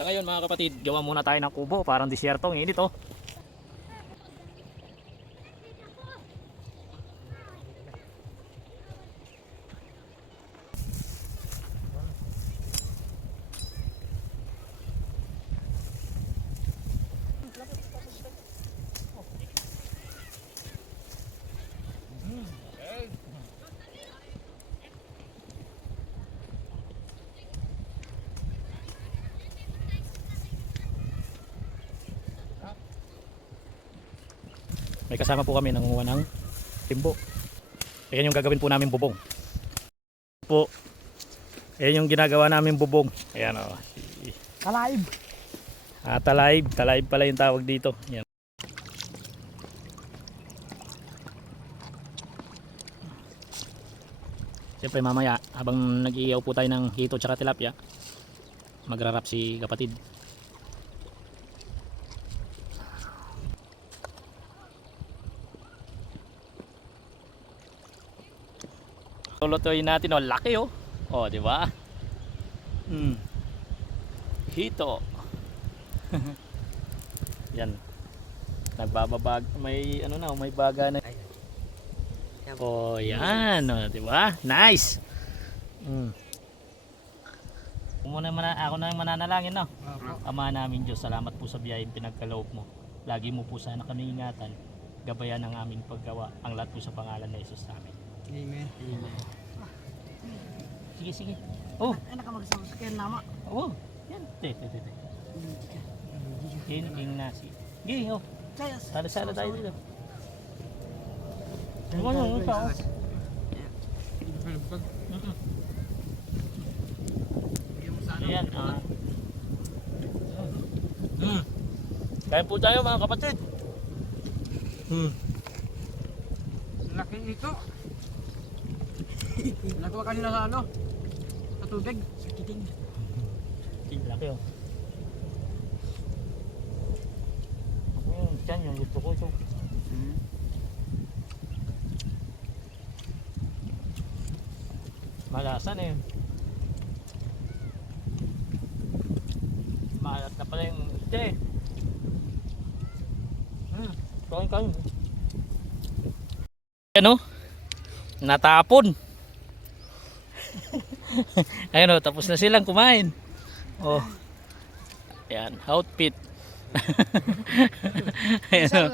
Sa ngayon mga kapatid, gawa muna tayo ng kubo, parang disyerto, ang init oh. May kasama po kami nangunguha ng timbo. Ayan yung gagawin po namin bubong. Po. Ayan yung ginagawa namin bubong. Ayan o. Kalaib. Talaib. Talaib pala yung tawag dito. Ayan. Siyempre mamaya habang nag-iiyaw po tayo ng hito tsaka tilapia, magrarap si kapatid. Lulutuin natin oh, laki oh. Oh, di ba? Hito. Yan. Nagbababag, may ano na, may baga na. Oh, yan, oh, di ba? Nice. Ako na yung mananalangin, no? Ama namin Diyos, salamat po sa biyayang pinagkaloob mo. Lagi mo po sana kami ingatan, gabayan ang aming paggawa, ang lahat po sa pangalan na Jesus sa amin. Amen. Amen. Sige, sige. Oh, Ay, nakamagsawa sa kaya nama. oh. Yan. Te. King nasi. Sige, oh. Sala-sala tayo dito. Ano yung tao? Ayan, Kain po tayo mga kapatid. Laki ito. Nakuha kanina sa ano? Sa tubig. Sa kiting. Laki oh. Ako yung tiyan yung gusto ko ito. Malasan eh. Maalat na pala yung isda eh. Kain. Ano? Natapon. Ayun oh, tapos na silang kumain. Oh. Ayan, outfit. Ayan oh.